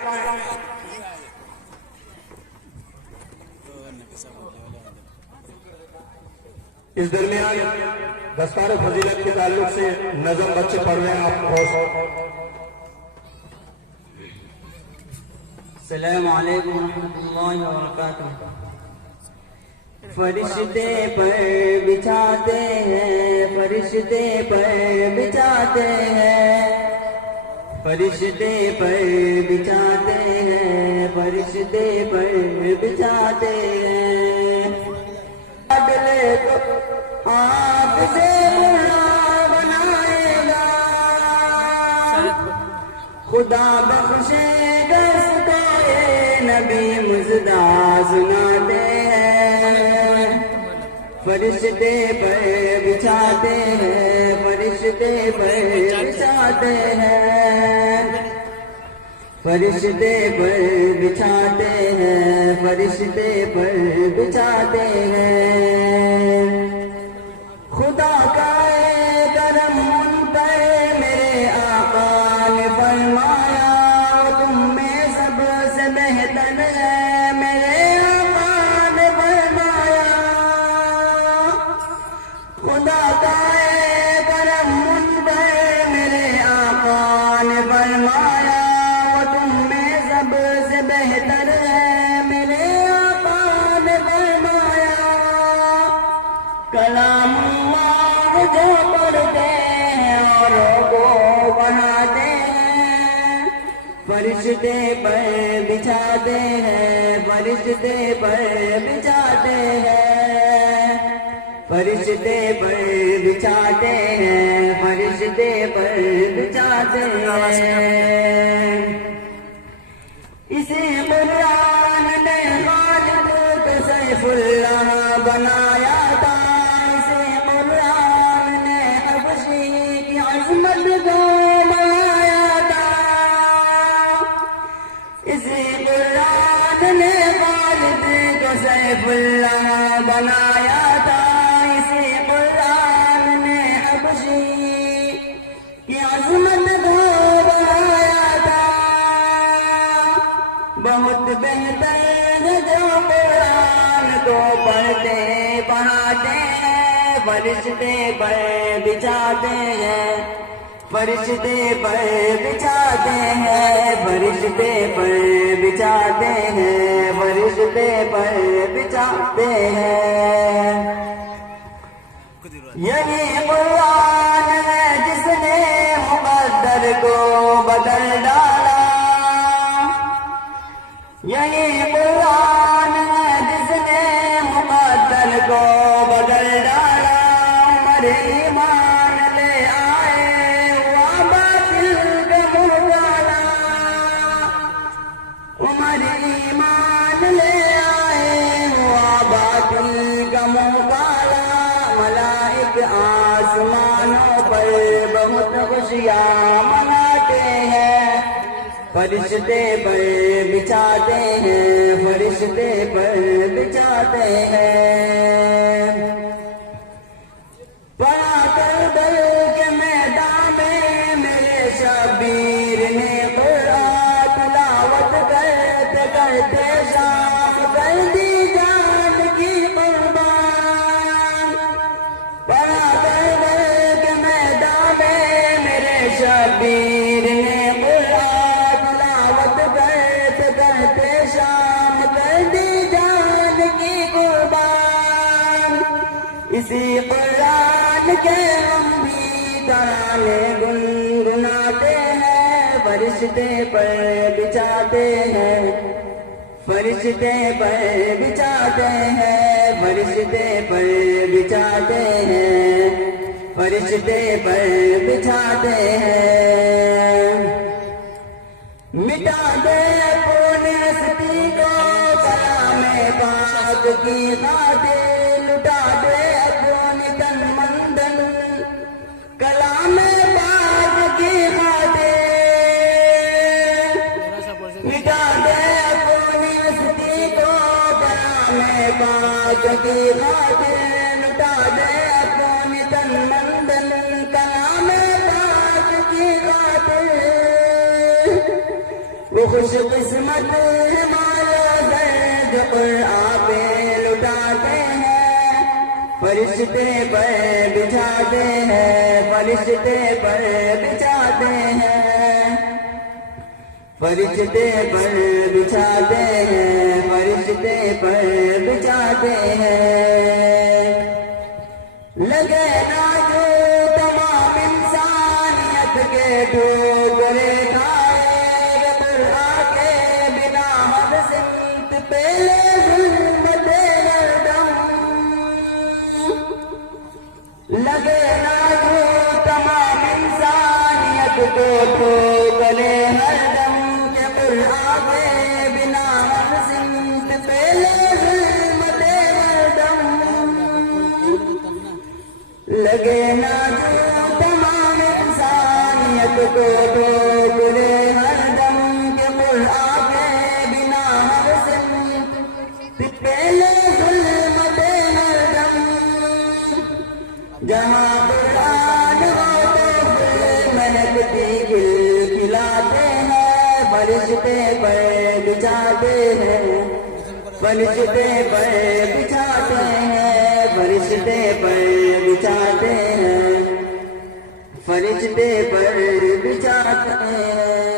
اس درمیان دستار فضیلت کے تعلق سے نظم بچے پڑھ رہے ہیں آپ کو. السلام علیکم ورحمۃ اللہ وبرکاتہ. فرشتے پر بچھاتے ہیں، فرشتے پر بچھاتے ہیں، فرشتے پر بچھاتے ہیں، فرشتے پر بچھاتے ہیں. عدل کو آپ سے بنائے گا، خدا بخشے گا. نبی مزدہ سناتے ہیں، فرشتے پر بچھاتے ہیں، فرشتے پر بچھاتے ہیں، فرشتے پر بچھاتے ہیں، فرشتے پر بچھاتے ہیں. خدا کا کرم ان پر میرے آقا نے فرمایا، تم میں سب سے بہتر ہے. میرے آقا نے فرمایا، خدا کا کرم ان پر میرے آقا نے فرمایا، تم میں سب سے بہتر ہے. میرے آقا نے فرمایا، کلام اللہ جو پڑھتے ہیں اوروں کو بناتے ہیں، فرشتے پر بچھاتے ہیں، فرشتے پر بچھاتے ہیں، فرشتے پر بچھاتے ہیں، فرشتے پر بچھاتے ہیں. اسے قرآن نے خالد کو سیف اللہ بنایا تھا، اسے قرآن نے حبشی کی عظمت کو بنایا تھا، اسے قرآن نے خالد کو سیف اللہ بنایا تھا، اسے قرآن نے حبشی کی عظمت کو بنایا تھا. بہت بہتر ہے جو قرآن کو پڑھتے پڑھاتے ہیں، فرشتے پر بچھاتے ہیں، فرشتے پر بچھاتے ہیں، فرشتے پر بچھاتے ہیں، فرشتے پر بچھاتے ہیں. یہی قرآن ہے جس نے مقدر کو بدل ڈالا، یہی قرآن ہے جس نے مقدر کو بدل ڈالا. عمر ایمان لے آئے ہوا باطل کا مغالا، عمر ایمان لے آئے ہوا باطل کا مغالا. ملائک آسمانوں پر بہت خوشیاں مناتے ہیں، فرشتے پر بچھاتے ہیں، فرشتے پر بچھاتے ہیں. پڑا کربل کے میدان میں میرے شبیر نے قرآن تلاوت کرتے کرتے شام کر دی جان کی قربان. پڑا کربل کے میدان میں میرے شبیر نے قرآن تلاوت کرتے کرتے شام کر دی جان کی قربان. اسی قرآن کے ہم بھی ترانے گنگناتے ہیں، فرشتے پر بچھاتے ہیں، فرشتے پر بچھاتے ہیں، فرشتے پر بچھاتے ہیں، فرشتے پر بچھاتے ہیں. مٹا دے اپنی ہستی کو کلام پاک کی خاطر، لٹا دے اپنی تن مندن کلام پاک کی خاطر، مٹا دے اپنی ہستی کو کلام پاک کی خاطر، لٹا دے اپنی تن مندن کلام پاک کی خاطر. وہ خوش قسمت ہمارا درد قرآن پہ لٹاتے ہیں، فرشتے پر بچھاتے ہیں، فرشتے پر بچھاتے ہیں، فرشتے پر بچھاتے ہیں، فرشتے پر بچھاتے ہیں۔ لگے نا جو تمام انسانیت کے ٹھوکرے کھائے، قرآن کے بنا ہر سمت پہلے ظلمت گردم۔ لگے نا جو تمام انسانیت کو ٹھوکرے ہر دم، کہ قرآن کے بنا ہر سمت پہلے ظلمت گردم۔ لگے نا جو تمام انسانیت کو ٹھوکرے ہر دم، کہ قرآن کے بنا ہر سمت پہلے ظلمت ہر دم۔ جہاں قرآن ہو تو مہکتی گل کھلاتے ہیں، فرشتے پر بچھاتے ہیں، فرشتے پر بچھاتے ہیں، فرشتے پر بچھاتے ہیں، فرشتے پر بچھاتے ہیں۔